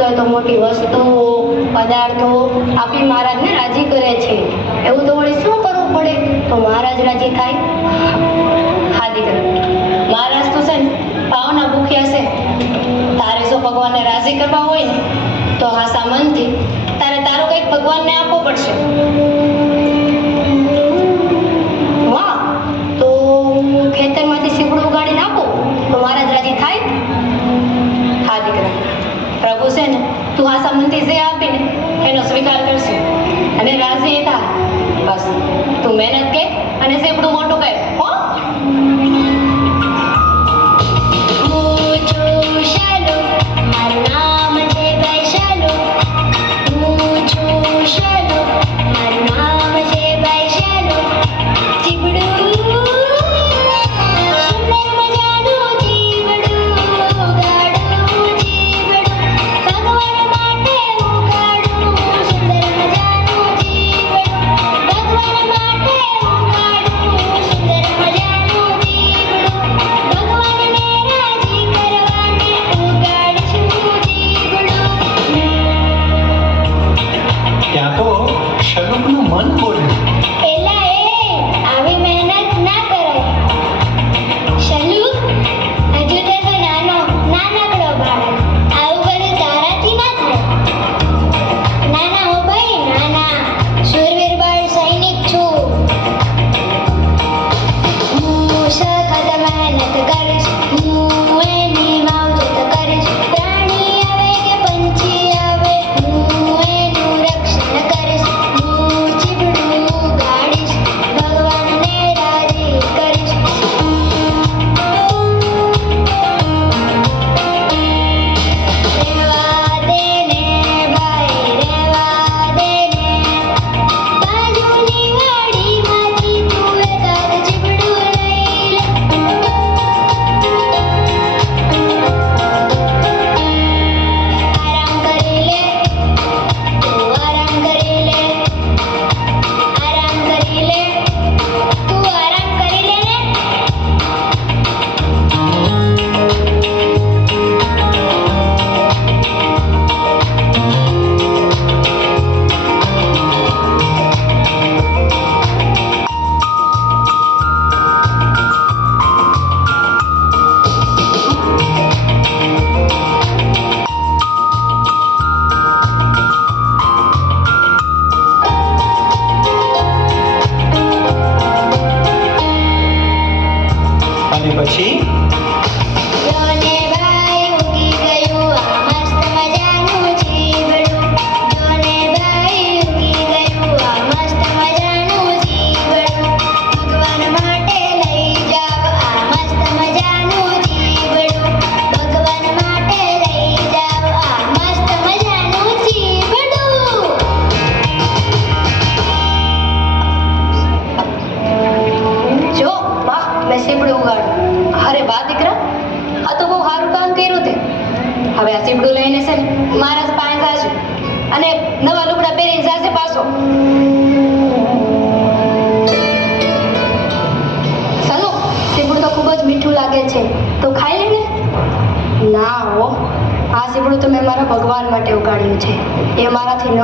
મોટી વસ્તુઓ, પદાર્થો આપી મહારાજને રાજી કરે છે. એવું તો વળી શું કરવું પડે? તો મહારાજ રાજી થાય. હા મહારાજ તો છે ને, પાવના ભૂખ્યા છે. તારે જો ભગવાનને રાજી કરવા હોય ને તો હા સામાનથી તારે તારું કંઈક ભગવાનને આપવું પડશે. પ્રભુ છે ને તું આ સંબંધી જે આપીને એનો સ્વીકાર કરશે અને રાજી થા બસ તું મહેનત કે અને સીપડું મોટું ખૂબ જ મીઠું લાગે છે. તો ખાઈ લે ને ના હો. આ સીપડું તો મેં મારા ભગવાન માટે ઉગાડ્યું છે. એ મારાથી ન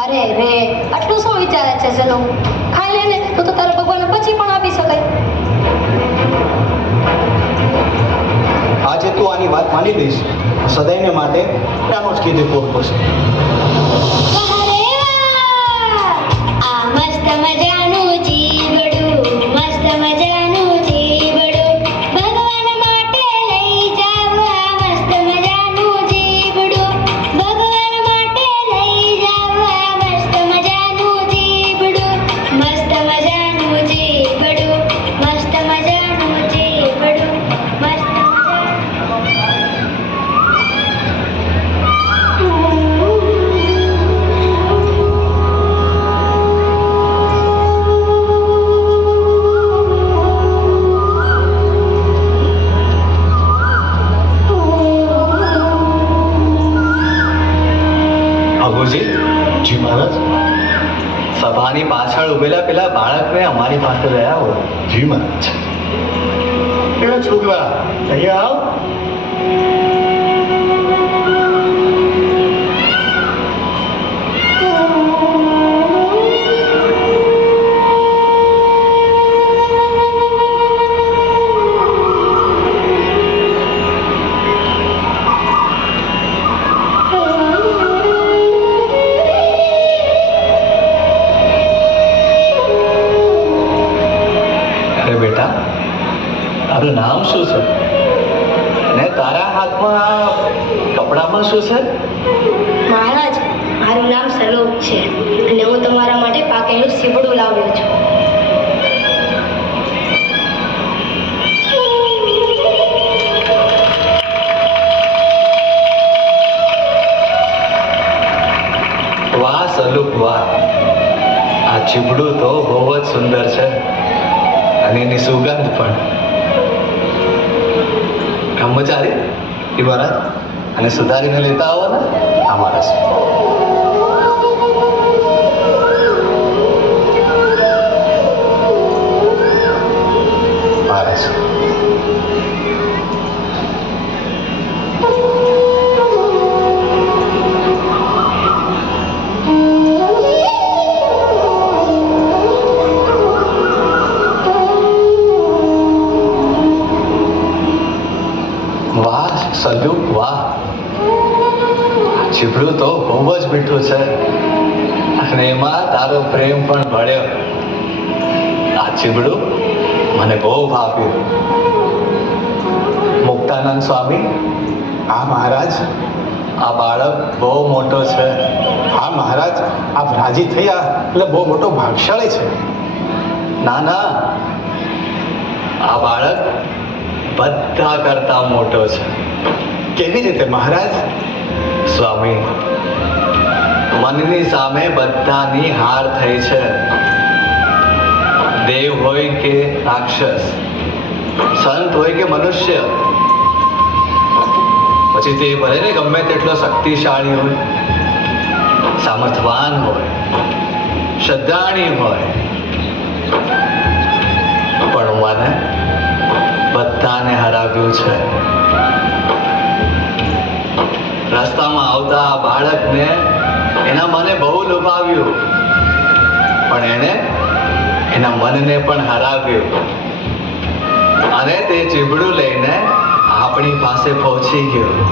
અરે રે આટલું શું વિચારે છે ચલો ખાઈ લે ને તો તો તારા ભગવાનને પછી પણ આપી શકાય. આજે તું આની વાત માની લઈશ. સદાયને માટે જ કીધે પોર પડશે અઘોજી જી મહારાજ. સભાની પાછળ ઉભેલા પેલા બાળકને અમારી પાસે રહ્યા હોય. જી મહારાજ. પેલા છોકરા અહીંયા આવ. હાથમાં આ કપડામાં શું છે? મહારાજ મારું નામ સલોક છે અને હું તમારા માટે પાકેલું સીબડું લાવ્યો છું. વાહ સલુક વાહ. આ ચીબડું તો બહુ જ સુંદર છે અને એની સુગંધ પણ. બ્રહ્મચારી મહારાજ અને સુધારીને લેતા આવો ને અમારા છે. મહારાજ વાહ સલુક વાહ. ચીબડું તો બહુ જ મીઠું છે. અને એમાં તારો પ્રેમ પણ ભળ્યો. આ ચીબડું મને બહુ ભાવ્યું. મુક્તાનંદ સ્વામી આ મહારાજ. આ બાળક બહુ મોટો છે. હા મહારાજ આપ રાજી થયા એટલે બહુ મોટો ભાગશાળી છે. ના ના. આ બાળક બધા કરતા મોટો છે. કેવી રીતે, મહારાજ? સ્વામી, મનની સામે બધાની હાર થઈ છે. દેવ હોય કે રાક્ષસ, સંત હોય કે મનુષ્ય. પછી તે ભલે ને ગમે તેટલો શક્તિશાળી હોય સામર્થવાન હોય, શ્રદ્ધાણી હોય. પણ મને બધાને હરાવ્યું છે. રસ્તામાં આવતા આ બાળકને એના મને બહુ લુભાવ્યું. પણ એણે એના મનને પણ હરાવ્યું. અને તે ચીબડું લઈને આપણી પાસે પહોંચી ગયો.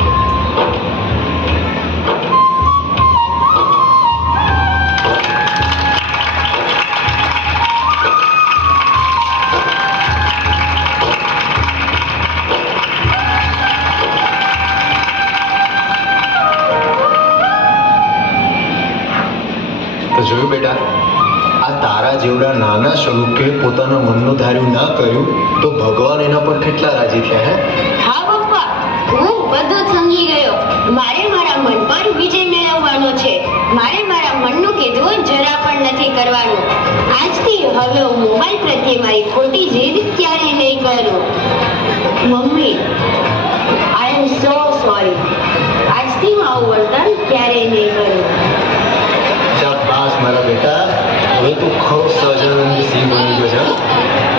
નાના સ્વરૂપે પોતાના મનનું ધાર્યું ના કર્યું, તો ભગવાન એના પર કેટલા રાજી થયા હે? હા, પપ્પા, હું બધું સમજી ગયો. મારે મારા મન પર વિજય મેળવવાનો છે. મારે મારા મનનું કીધું જરા પણ નથી કરવાનું. આજથી હવે હું મોબાઈલ પ્રત્યે મારી ખોટી જીદ ક્યારેય નહીં કરું. Mummy I M so sorry આજથી હું આવું વર્તન ક્યારેય નહીં કરું. હવે તું ખૂબ સહજાનંદ સિંહ બની ગયો છે.